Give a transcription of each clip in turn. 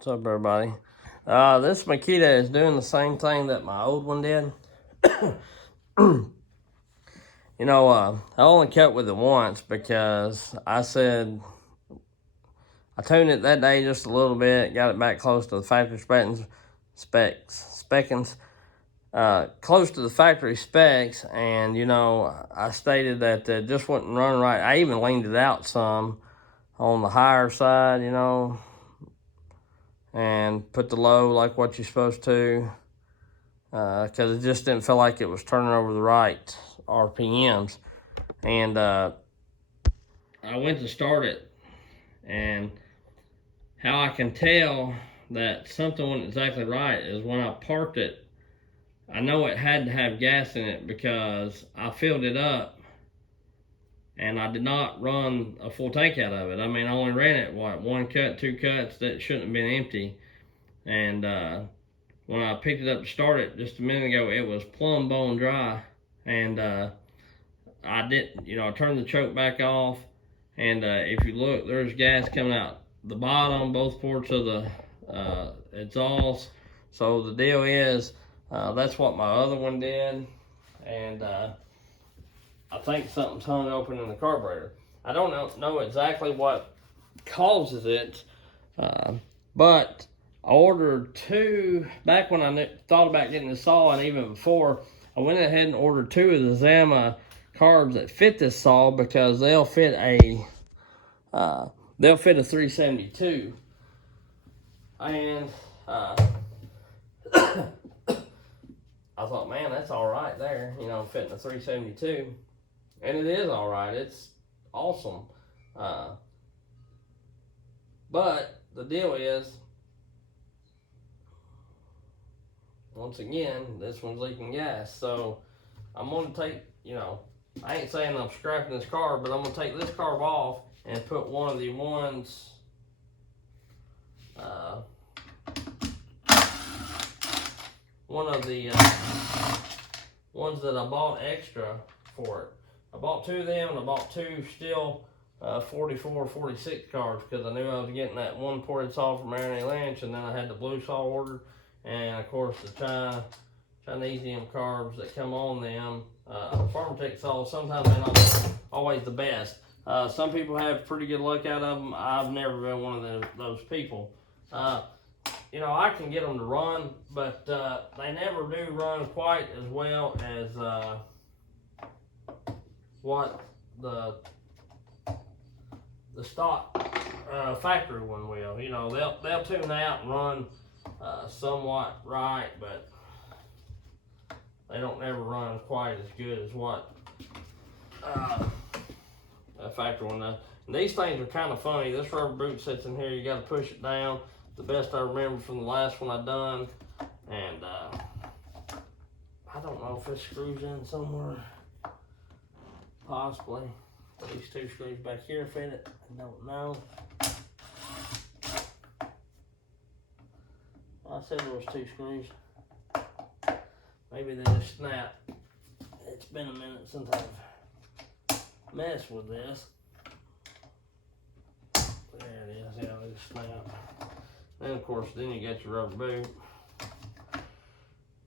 What's up, everybody? This Makita is doing the same thing that my old one did. I only kept with it once because I said I tuned it that day just a little bit, got it back close to the factory close to the factory specs, and I stated that it just wasn't running right. I even leaned it out some on the higher side, and put the low like what you're supposed to, because it just didn't feel like it was turning over the right RPMs. And I went to start it, and how I can tell that something wasn't exactly right is when I parked it. I know it had to have gas in it because I filled it up and I did not run a full tank out of it. I mean, I only ran it, one cut, two cuts, that shouldn't have been empty. And when I picked it up to start it just a minute ago, it was plumb bone dry. And I didn't, I turned the choke back off. And if you look, there's gas coming out the bottom, both ports of the exhaust. So the deal is, that's what my other one did. And I think something's hung open in the carburetor. I don't know exactly what causes it, but I ordered two, back when I thought about getting this saw, and even before, I went ahead and ordered two of the Zama carbs that fit this saw because they'll fit a 372. And I thought, man, that's all right there, fitting a 372. And it is all right. It's awesome. But the deal is, once again, this one's leaking gas. So I'm going to take, I ain't saying I'm scrapping this carb, but I'm going to take this carb off and put one of the ones, ones that I bought extra for it. I bought two of them, and I bought two still 44, 46 carbs because I knew I was getting that one ported saw from Aaron A. Lynch, and then I had the blue saw ordered, and of course the Chinesium carbs that come on them. Farmertech saws, sometimes they're not always the best. Some people have pretty good luck out of them. I've never been one of those people. I can get them to run, but they never do run quite as well as what the stock factory one will. They'll tune out and run somewhat right, but they don't ever run quite as good as what a factory one does. And these things are kind of funny. This rubber boot sits in here. You got to push it down. The best I remember from the last one I done, and I don't know if this screws in somewhere. Possibly. These two screws back here fit it. I don't know. I said there was two screws. Maybe they just snap. It's been a minute since I've messed with this. There it is. Yeah, they just snap. Then of course, then you got your rubber boot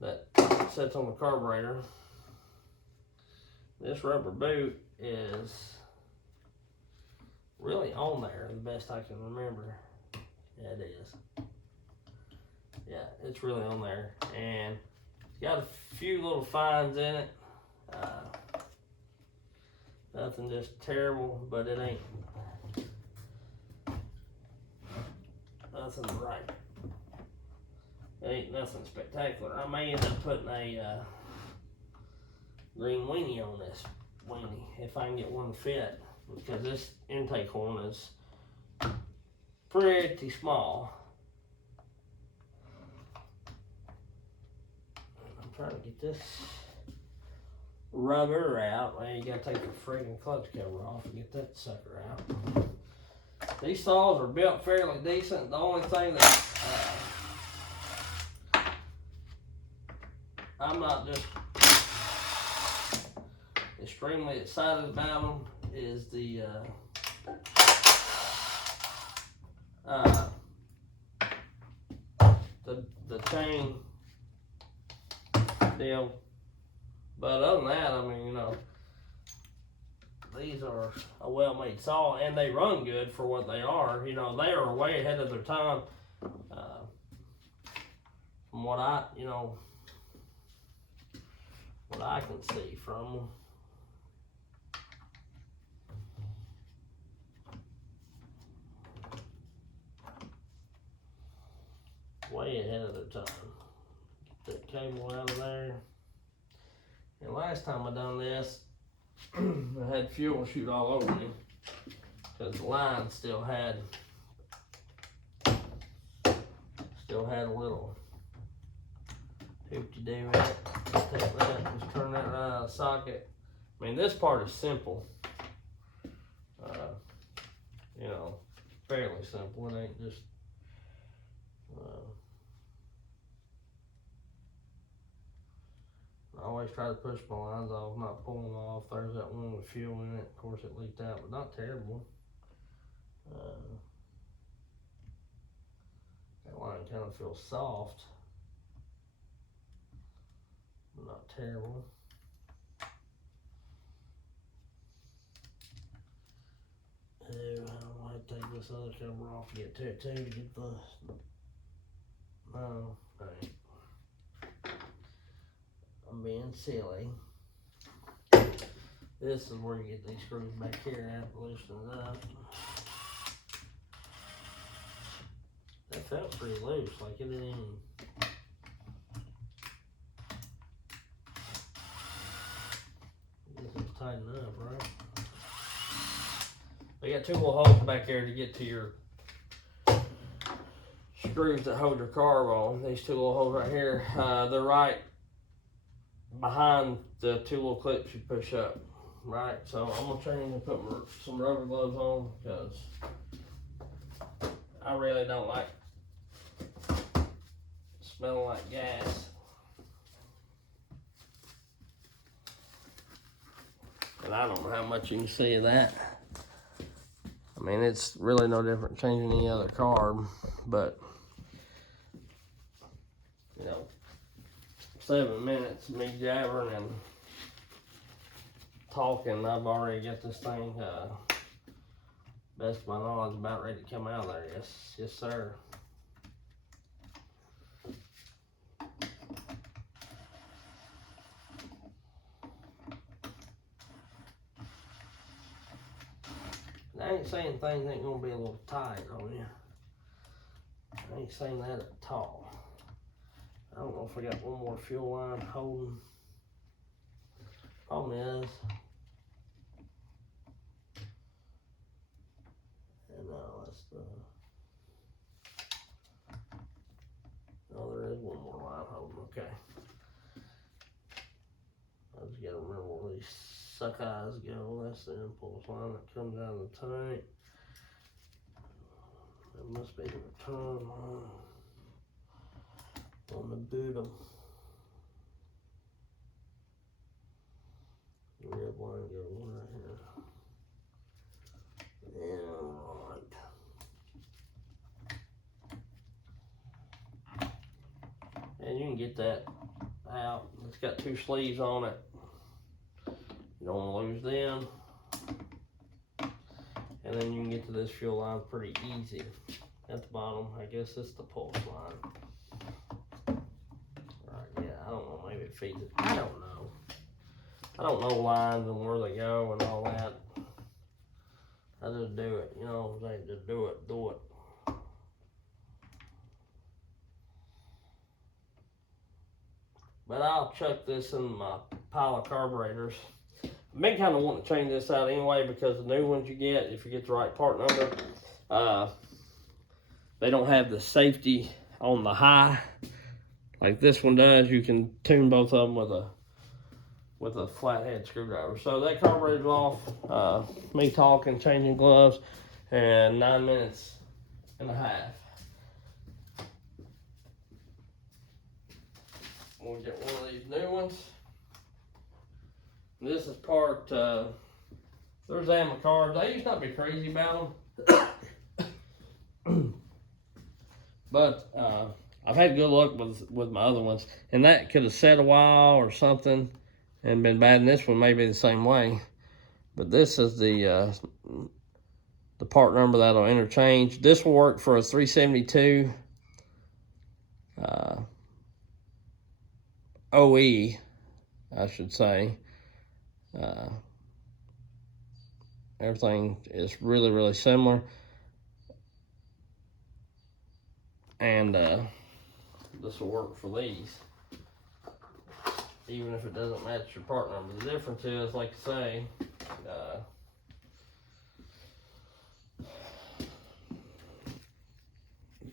that sits on the carburetor. This rubber boot is really on there, the best I can remember. Yeah, it is. Yeah, it's really on there, and it's got a few little fines in it. Nothing just terrible, but it ain't nothing right. It ain't nothing spectacular. I may end up putting a green weenie on this weenie if I can get one to fit, because this intake horn is pretty small. I'm trying to get this rubber out. Well, you gotta take the friggin' clutch cover off and get that sucker out. These saws are built fairly decent. The only thing that I'm not just extremely excited about them is the the chain deal. But other than that, I mean, you know, these are a well-made saw, and they run good for what they are. You know, they are way ahead of their time. From what I, you know, what I can see from them. Way ahead of their time. Get that cable out of there. And last time I done this, I had fuel shoot all over me because the line still had a little hoopty-doo in it. Take that, just turn that right out of the socket. I mean, this part is simple. You know, fairly simple. It ain't just I always try to push my lines off, not pull them off. There's that one with fuel in it. Of course, it leaked out, but not terrible. That line kind of feels soft, but not terrible. I might take this other cover off to get to it too, to get the, no, right. I'm being silly. This is where you get these screws back here and loosen it up. That felt pretty loose, like it didn't even. This is tightened up, right? I got two little holes back there to get to your screws that hold your carb on. These two little holes right here, they're right behind the two little clips you push up, right? So I'm gonna change and put some rubber gloves on because I really don't like smelling like gas. And I don't know how much you can see of that. I mean, it's really no different changing any other carb, but you know, 7 minutes of me jabbering and talking, I've already got this thing, best of my knowledge, about ready to come out of there. Yes sir. I ain't saying things ain't gonna be a little tight on you. I ain't saying that at all. I don't know if I got one more fuel line holding. Problem is, and that's the, oh, there is one more line holding, okay. I just gotta remember where these suck eyes go. That's the impulse line that comes out of the tank. That must be the return line on the bottom. The red line goes right here. Yeah, right. And you can get that out. It's got two sleeves on it. You don't want to lose them. And then you can get to this fuel line pretty easy. At the bottom, I guess it's the pulse line. Right, yeah, I don't know, maybe it feeds it. I don't know. I don't know lines and where they go and all that. I just do it, you know what I'm saying? Just do it. But I'll chuck this in my pile of carburetors. I've been kind of wanting to change this out anyway because the new ones you get, if you get the right part number, they don't have the safety on the high like this one does. You can tune both of them with a flathead screwdriver. So that carburetor's off. Me talking, changing gloves, and 9 minutes and a half. We'll get one of these new ones. This is part, there's AMA carbs. I used not to be crazy about them. But I've had good luck with my other ones, and that could have set a while or something and been bad, and this one may be the same way. But this is the part number that'll interchange. This will work for a 372 OE, I should say. Everything is really, really similar. And this will work for these, even if it doesn't match your part number. The difference is, like I say,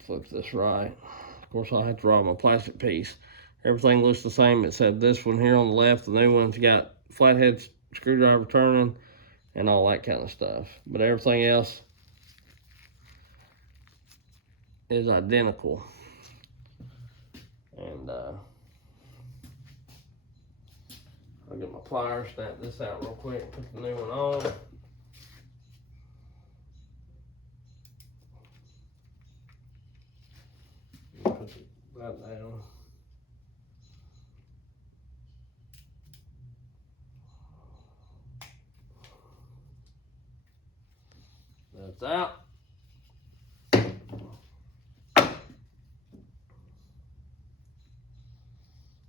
flip this right. Of course, I'll have to draw my plastic piece. Everything looks the same except this one here on the left. The new one's got flathead screwdriver turning and all that kind of stuff. But everything else is identical. And I'll get my pliers, snap this out real quick, put the new one on. Put that down. That's out.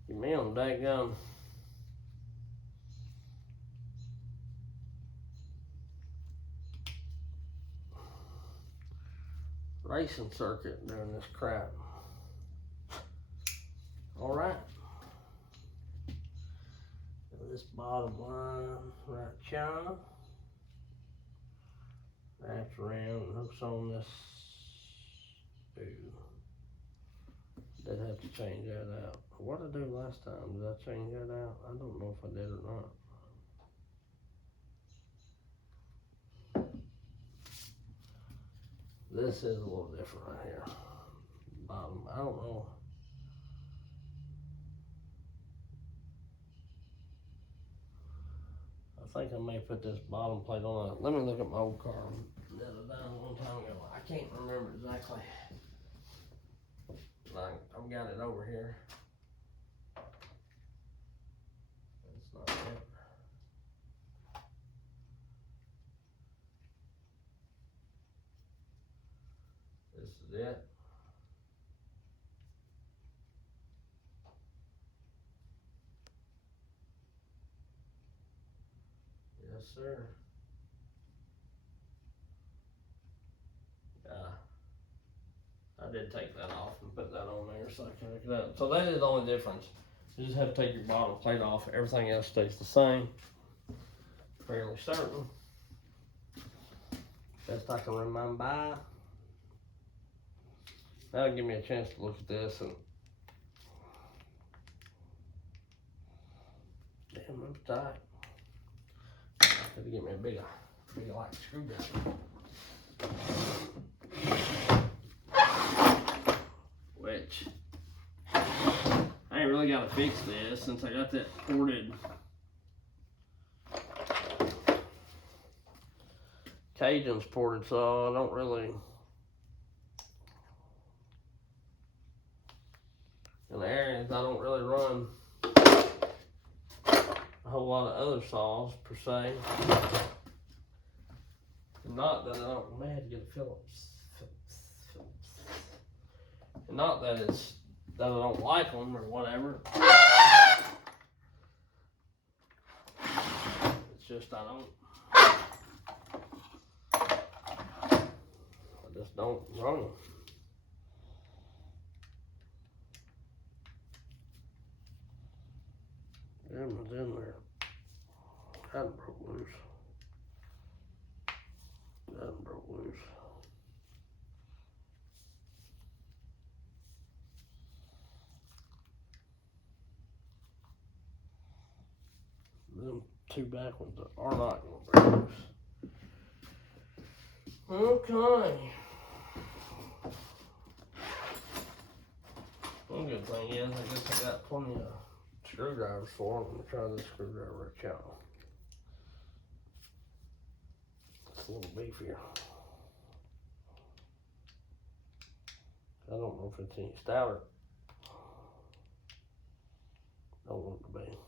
Get me on the daggum racing circuit doing this crap. All right. This bottom line right here. Wraps around and hooks on this. Ooh. Did have to change that out. What did I do last time? Did I change that out? I don't know if I did or not. This is a little different right here. Bottom, I don't know. I think I may put this bottom plate on it. Let me look at my old car. Did it down a long time ago. I can't remember exactly. I've got it over here. That's not it. This is it. Yes, sir. I did take that off and put that on there so I can hook it up. So that is the only difference. You just have to take your bottom plate off. Everything else stays the same. Fairly certain. Best I can remember. That'll give me a chance to look at this and damn, I'm tight. I have to get me a bigger like screwdriver. Which I ain't really got to fix this since I got that ported Cajun's ported, so I don't really. In the areas I don't really run a whole lot of other saws per se. Not that I don't. I had to get a Phillips. Not that it's that I don't like them or whatever. It's just I just don't run them. Them was in there. That broke loose. That broke loose. Them two back ones are not gonna break loose. Okay. One good thing is, I guess I got plenty of screwdrivers for them. Let me try this screwdriver out. It's a little beefier. I don't know if it's any stouter. Don't want it to be.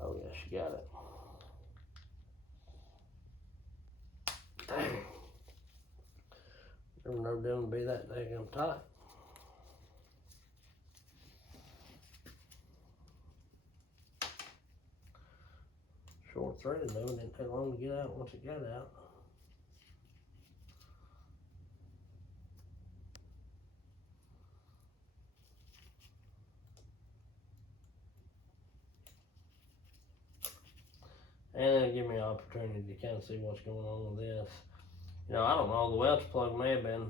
Oh yeah, she got it. Dang. Never know them to be that daggum tight. Short threaded though, it didn't take long to get out once it got out. And it'll give me an opportunity to kind of see what's going on with this. You know, I don't know, the Welch plug may have been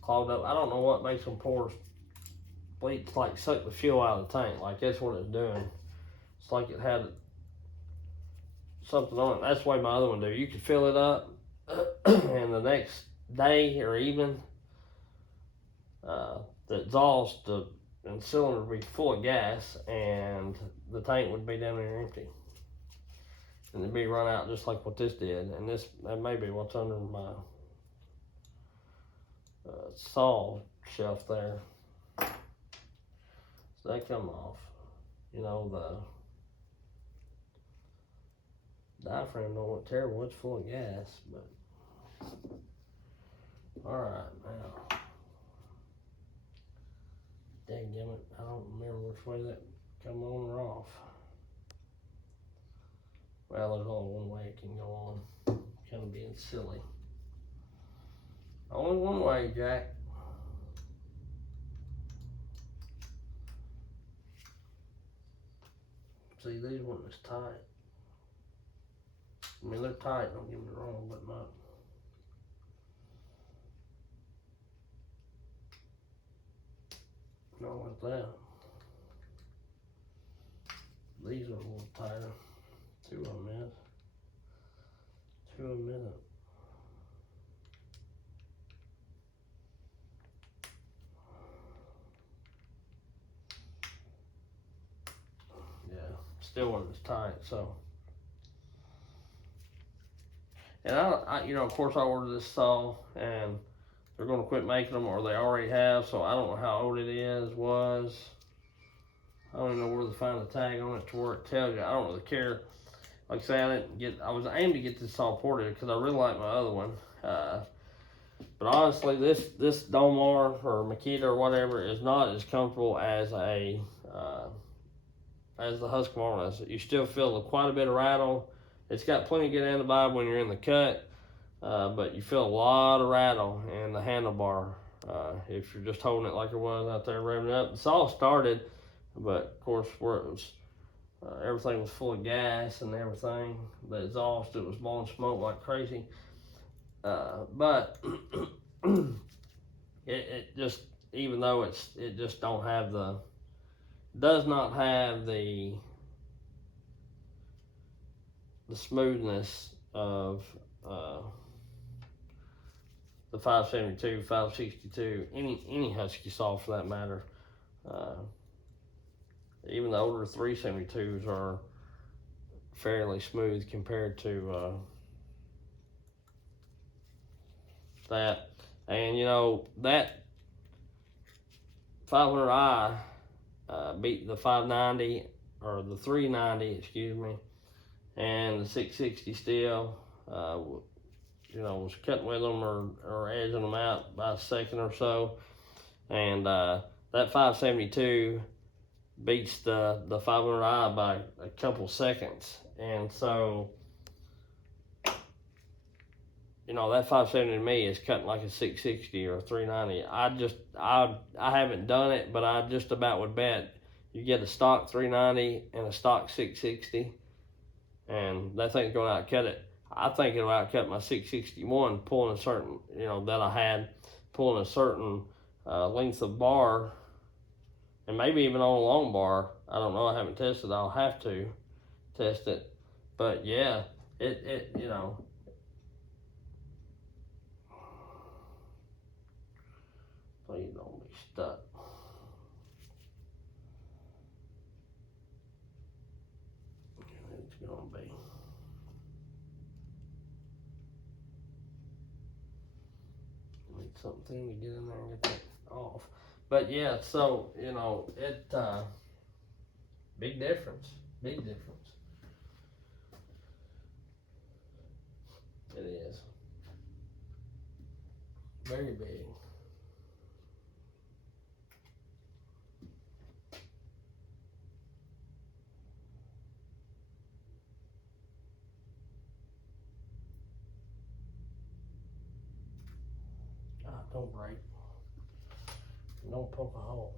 clogged up. I don't know what makes them pour bleach, like suck the fuel out of the tank. Like that's what it's doing. It's like it had something on it. That's the way my other one do. You could fill it up and the next day or evening, the exhaust and cylinder would be full of gas and the tank would be down there empty. And it'd be run out just like what this did. And that may be what's under my saw shelf there. So that come off. You know, the diaphragm don't look terrible. It's full of gas, but all right now. Dadgummit, I don't remember which way that come on or off. Well, there's only one way it can go on. Kind of being silly. Only one way, Jack. See, these weren't as tight. I mean, they're tight, don't get me wrong, but not. Not like that. These are a little tighter. Two of them is. Two of them isn't. Yeah, still wasn't as tight, so. And I, you know, of course I ordered this saw and they're gonna quit making them or they already have, so I don't know how old it was. I don't even know where to find the tag on it to where it tells you. I don't really care. Like I say, I was aimed to get this saw ported because I really like my other one. But honestly, this Domar or Makita or whatever is not as comfortable as the Husqvarna is. You still feel quite a bit of rattle. It's got plenty of good anti-vibe when you're in the cut, but you feel a lot of rattle in the handlebar if you're just holding it like it was out there revving up. The saw started, but of course where it was, everything was full of gas and everything. The exhaust, it was blowing smoke like crazy. But it just, even though it just don't have does not have the smoothness of the 572, 562, any Husky saw for that matter. Even the older 372s are fairly smooth compared to that. And you know, that 500i beat the 590 or the 390, excuse me, and the 660 still. You know, was cutting with them or edging them out by a second or so. And that 572 beats the 500i by a couple seconds. And so, you know, that 570 to me is cutting like a 660 or a 390. I haven't done it, but I just about would bet you get a stock 390 and a stock 660, and that thing's going to outcut it. I think it'll outcut my 661 pulling a certain, you know, that I had pulling a certain length of bar, and maybe even on a long bar. I don't know. I haven't tested. I'll have to test it. But yeah, it you know. Please don't be stuck. It's gonna be. something to get in there and get that off. But yeah, so, you know, big difference. Big difference. It is. Very big. Ah, don't break. Don't poke a hole.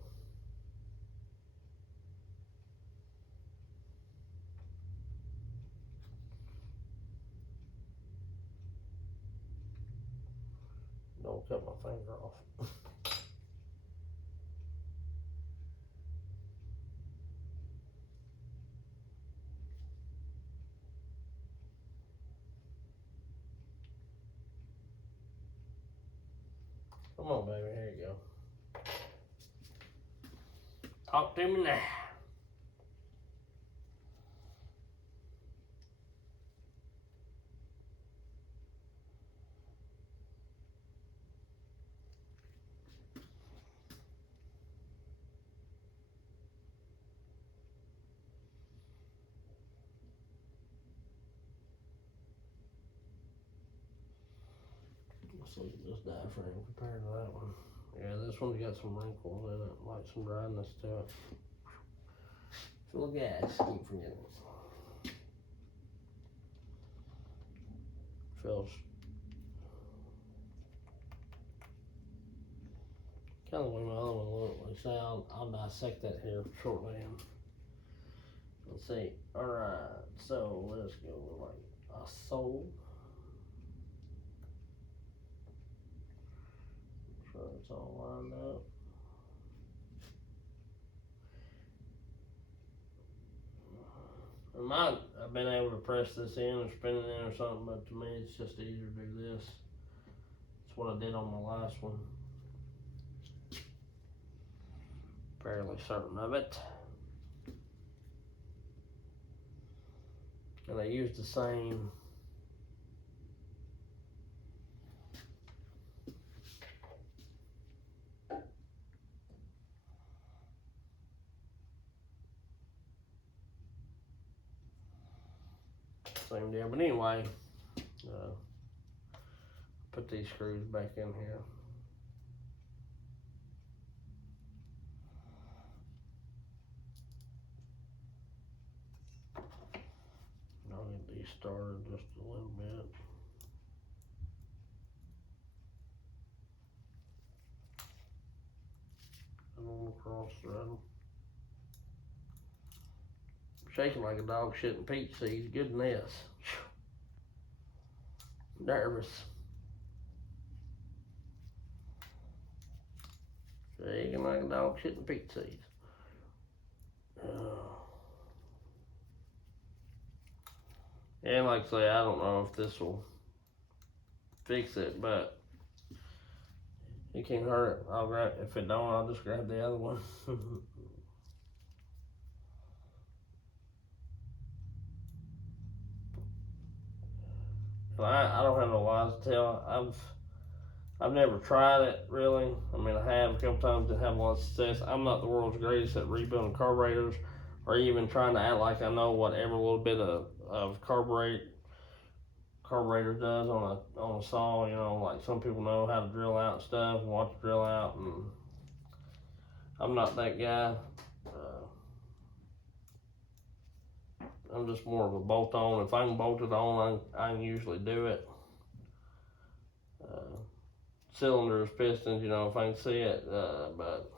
Don't cut my finger off. Come on, baby. Here you go. Talk to me now. Let's look at this diaphragm compared to that one. Yeah, this one's got some wrinkles in it, like some dryness to it. Full of gas, keep forgetting. Feels kind of the way my other one looked. Like I say, I'll dissect that here shortly. Let's see. Alright, so let's go with like a sole. So it's all lined up. I might have been able to press this in or spin it in or something, but to me it's just easier to do this. That's what I did on my last one. Fairly certain of it. And I used the same deal. But anyway, put these screws back in here. I'll get these started just a little bit. And on cross thread. Shaking like a dog shitting peach seeds. Goodness. Nervous. Shaking like a dog shitting peach seeds. And like I say, I don't know if this will fix it, but it can't hurt. I'll grab. If it don't, I'll just grab the other one. I don't have no lies to tell. I've never tried it really. I mean, I have a couple times, didn't have a lot of success. I'm not the world's greatest at rebuilding carburetors, or even trying to act like I know what every little bit of carburetor does on a saw. You know, like some people know how to drill out and stuff, and what to drill out, and I'm not that guy. I'm just more of a bolt on. If I can bolt it on, I can usually do it. Cylinders, pistons, you know, if I can see it, but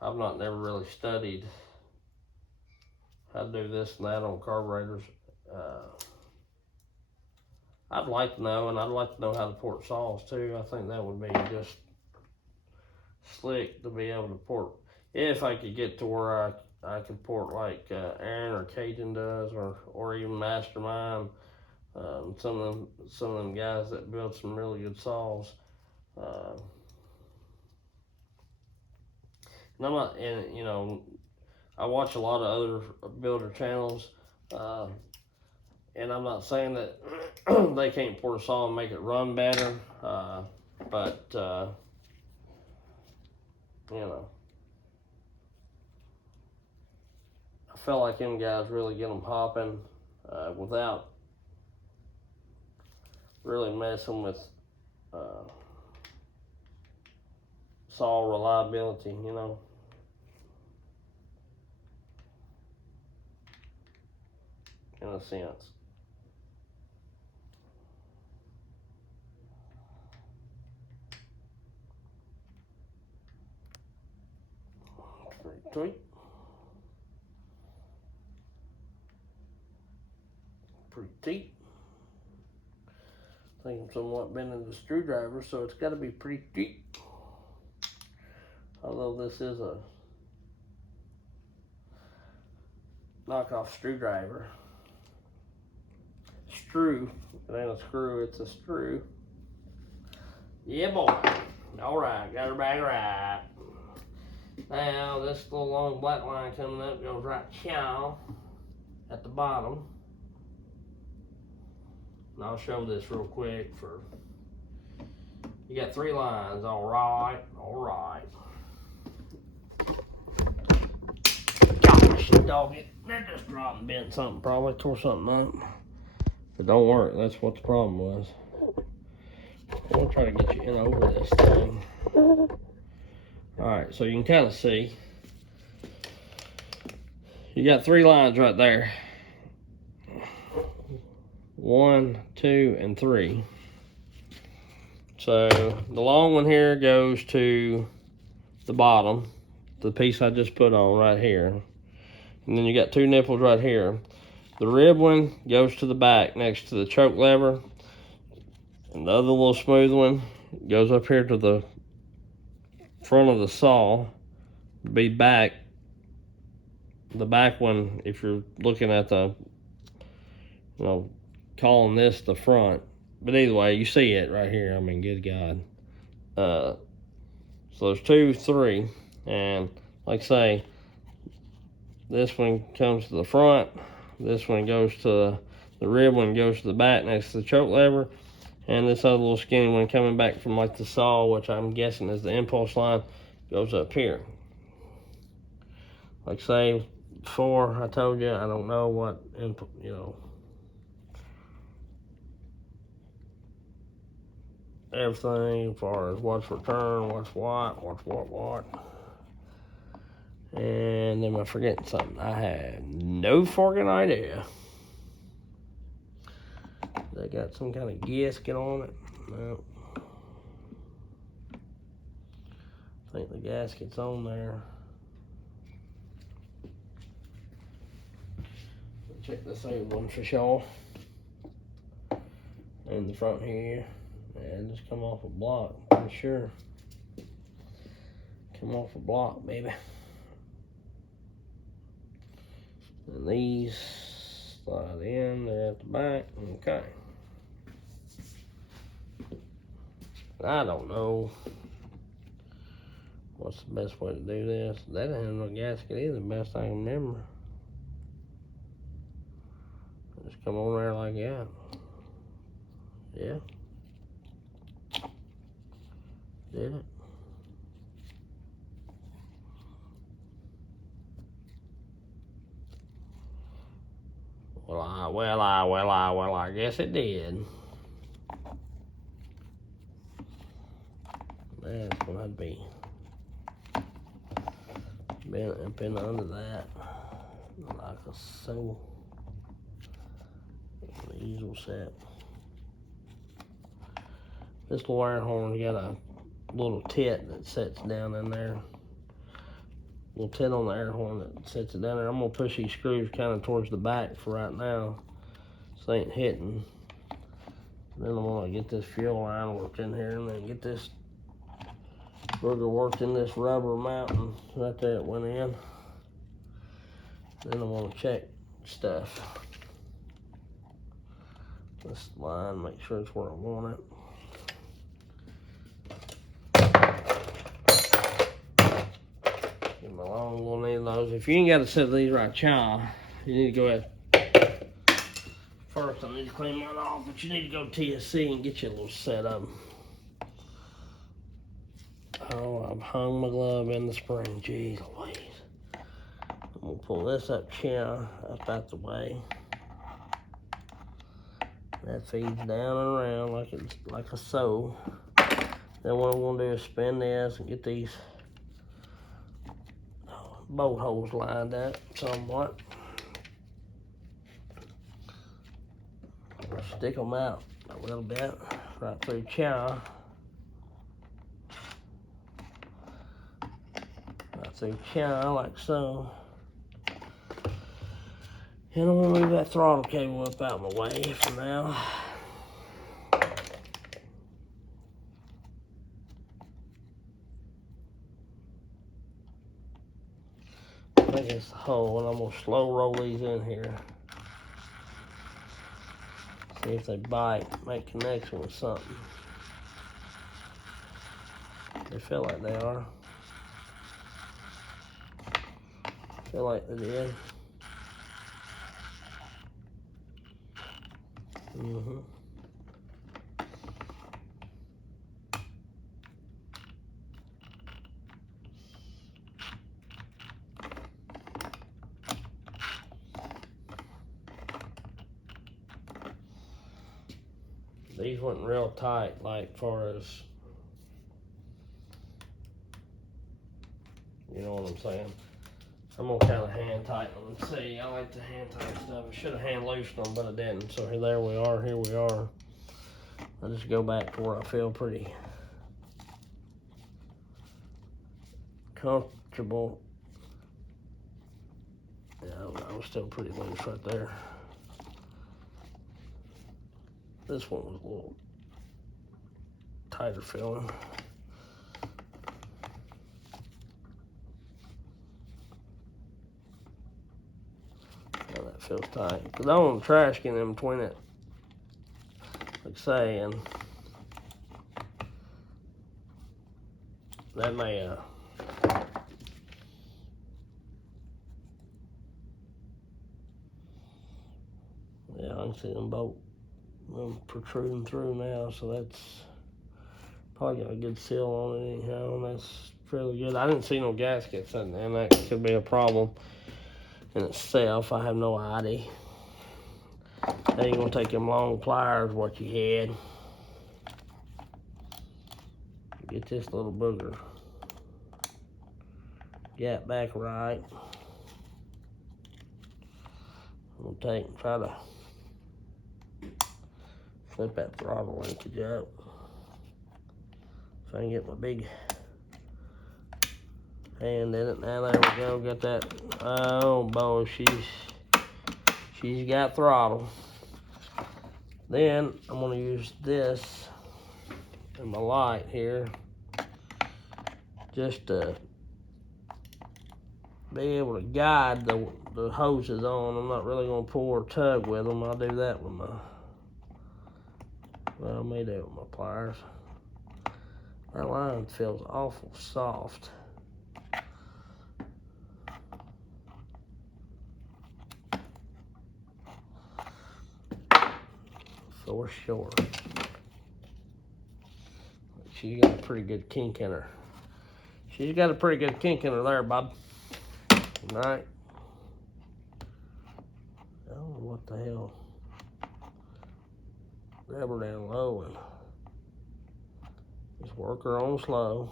I've never really studied how to do this and that on carburetors. I'd like to know, and I'd like to know how to port saws too. I think that would be just slick to be able to port. If I could get to where I could port like Aaron or Cajun does, or even Mastermind, some of them guys that build some really good saws. And I'm not, and you know, I watch a lot of other builder channels, and I'm not saying that they can't port a saw and make it run better. But, you know, I felt like them guys really get them hopping without really messing with saw reliability, you know. In a sense. Pretty sweet. Pretty deep. I think I'm somewhat bending the screwdriver, so it's got to be pretty deep. Although this is a knockoff screwdriver. Screw. It ain't a screw, it's a screw. Yeah, boy. All right, got her back right. Now, this little long black line coming up goes right here at the bottom. And I'll show this real quick for, you got 3 lines, all right. Gosh, dog it, that just dropped and bent something, probably tore something up. If it don't work, that's what the problem was. I'm gonna try to get you in over this thing. Alright, so you can kind of see. You got 3 lines right there. 1, 2, and 3. So the long one here goes to the bottom, the piece I just put on right here. And then you got 2 nipples right here. The rib one goes to the back next to the choke lever. And the other little smooth one goes up here to the front of the saw. Be back. The back one, if you're looking at the, you know, calling this the front. But either way, you see it right here. I mean, good God. So there's 2, 3. And like I say, this one comes to the front. This one goes to the rib one goes to the back next to the choke lever. And this other little skinny one coming back from like the saw, which I'm guessing is the impulse line, goes up here. Like I say before, I told you, I don't know what, you know, everything as far as what's return, what's what. And am I forgetting something? I have no fucking idea. They got some kind of gasket on it. No. I think the gasket's on there. Check this other one for sure. In the front here. Yeah, just come off a block, pretty sure. Come off a block, baby. And these slide in, they're at the back. Okay. I don't know what's the best way to do this. That ain't no gasket either, best I can remember. Just come on there like that. Yeah. Did it? Well, I guess it did. That's what I'd be. Been under that. Like a so. The usual set. This little iron horn's got a little tit that sets down in there. Little tit on the air horn that sets it down there. I'm gonna push these screws kind of towards the back for right now, so they ain't hitting. Then I'm gonna get this fuel line worked in here, and then get this booger worked in this rubber mounting right there. It went in. Then I'm gonna check stuff. This line, make sure it's where I want it. My long little need of those. If you ain't got a set of these right now, you need to go ahead. First, I need to clean mine off, but you need to go to TSC and get you a little set of them. Oh, I've hung my glove in the spring. Jeez Louise. I'm gonna pull this up out the way. That feeds down and around like a sew. Then what I'm gonna do is spin this and get these bolt holes lined up somewhat. Stick them out a little bit right through chow. Right through chow like so. And I'm gonna move that throttle cable up out of my way for now. I think it's the hole, and I'm gonna slow roll these in here. See if they bite, make connection with something. They feel like they are. Feel like they did. These weren't real tight, like far as, you know what I'm saying. I'm gonna kind of hand tighten them and see. I like to hand tighten stuff. I should have hand loosened them, but I didn't. So there we are. Here we are. I just go back to where I feel pretty comfortable. Yeah, I was still pretty loose right there. This one was a little tighter feeling. Now that feels tight. Because I don't want the trash can in between it. Like I say, and that may yeah, I can see them both protruding through now, so that's probably got a good seal on it anyhow, and that's fairly good. I didn't see no gaskets in there, and that could be a problem in itself. I have no idea. Now you're gonna take them long pliers, what you had. Get this little booger gap back right. I'm gonna try to flip that throttle linkage up. If I can get my big hand in it. Now there we go, got that. Oh boy, she's got throttle. Then I'm gonna use this and my light here just to be able to guide the hoses on. I'm not really gonna pull or tug with them. I'll do that with my, well, I may do it with my pliers. That line feels awful soft. For sure. She's got a pretty good kink in her. She's got a pretty good kink in her there, Bob. All right. I don't know what the hell. Grab her down low and just work her on slow.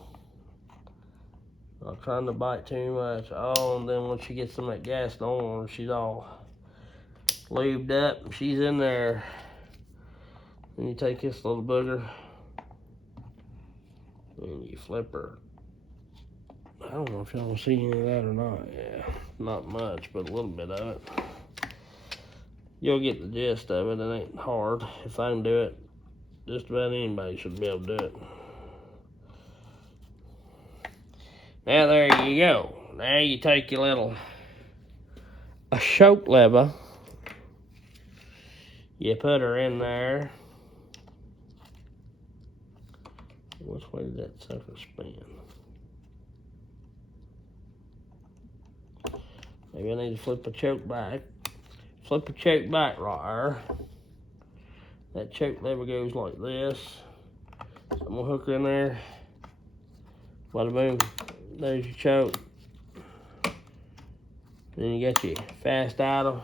Not trying to bite too much. Oh, and then when she gets some of that gas on her, she's all lubed up. She's in there. Then you take this little booger and you flip her. I don't know if y'all see any of that or not. Yeah, not much, but a little bit of it. You'll get the gist of it. It ain't hard. If I can do it, just about anybody should be able to do it. Now there you go. Now you take your a choke lever. You put her in there. Which way did that sucker spin? Maybe I need to flip a choke back. Flip a choke back right there. That choke lever goes like this. So I'm gonna hook her in there Bada boom. There's your choke. Then you got your fast idle.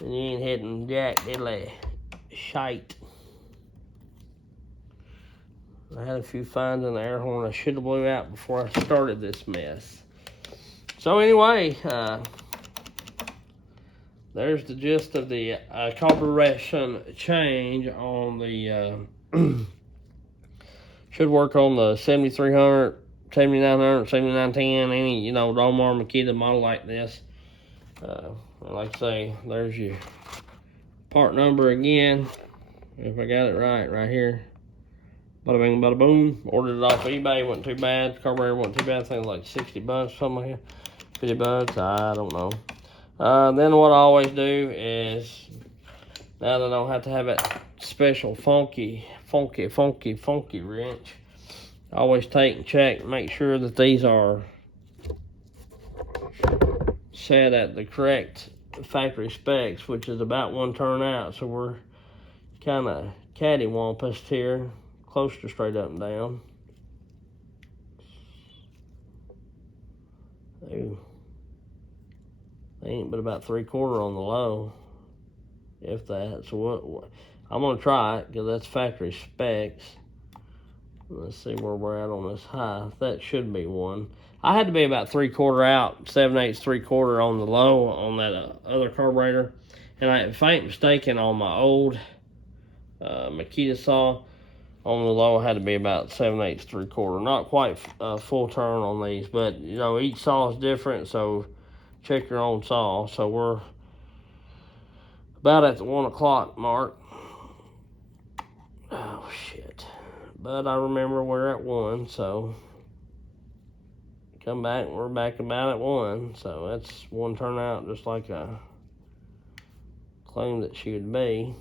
And you ain't hitting jack diddly shite. I had a few fines in the air horn I should have blew out before I started this mess. So anyway, there's the gist of the carburation change on the, should work on the 7300, 7900, 7910, any, Dolmar Makita model like this. Like I say, there's your part number again. If I got it right here. Bada bing, bada boom. Ordered it off eBay, wasn't too bad. Carburetor wasn't too bad. I think it was like 60 bucks, something like that. 50 bucks, I don't know. Then what I always do is, now that I don't have to have that special funky wrench, I always take and check, make sure that these are set at the correct factory specs, which is about 1 turn out. So we're kind of cattywampus here, close to straight up and down. Ooh. Ain't but about 3/4 on the low, if that. So what I'm gonna try it, because that's factory specs. Let's see where we're at on this high. That should be 1. I had to be about 3/4 out, 7/8, 3/4 on the low on that other carburetor. And if I ain't mistaken, on my old Makita saw, on the low I had to be about 7/8, 3/4. Not quite full turn on these, but each saw is different, so check your own saw. So we're about at the 1 o'clock mark. Oh shit. But I remember we're at 1, so come back, we're back about at 1. So that's 1 turnout, just like I claimed it should be.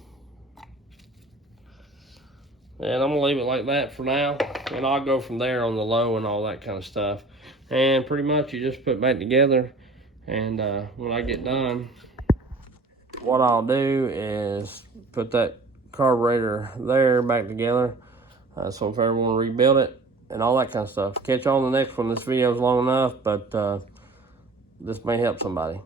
And I'm gonna leave it like that for now, and I'll go from there on the low and all that kind of stuff. And pretty much you just put it back together, and when I get done, what I'll do is put that carburetor there back together. So if I ever want to rebuild it and all that kind of stuff. Catch you on the next one. This video is long enough, but this may help somebody.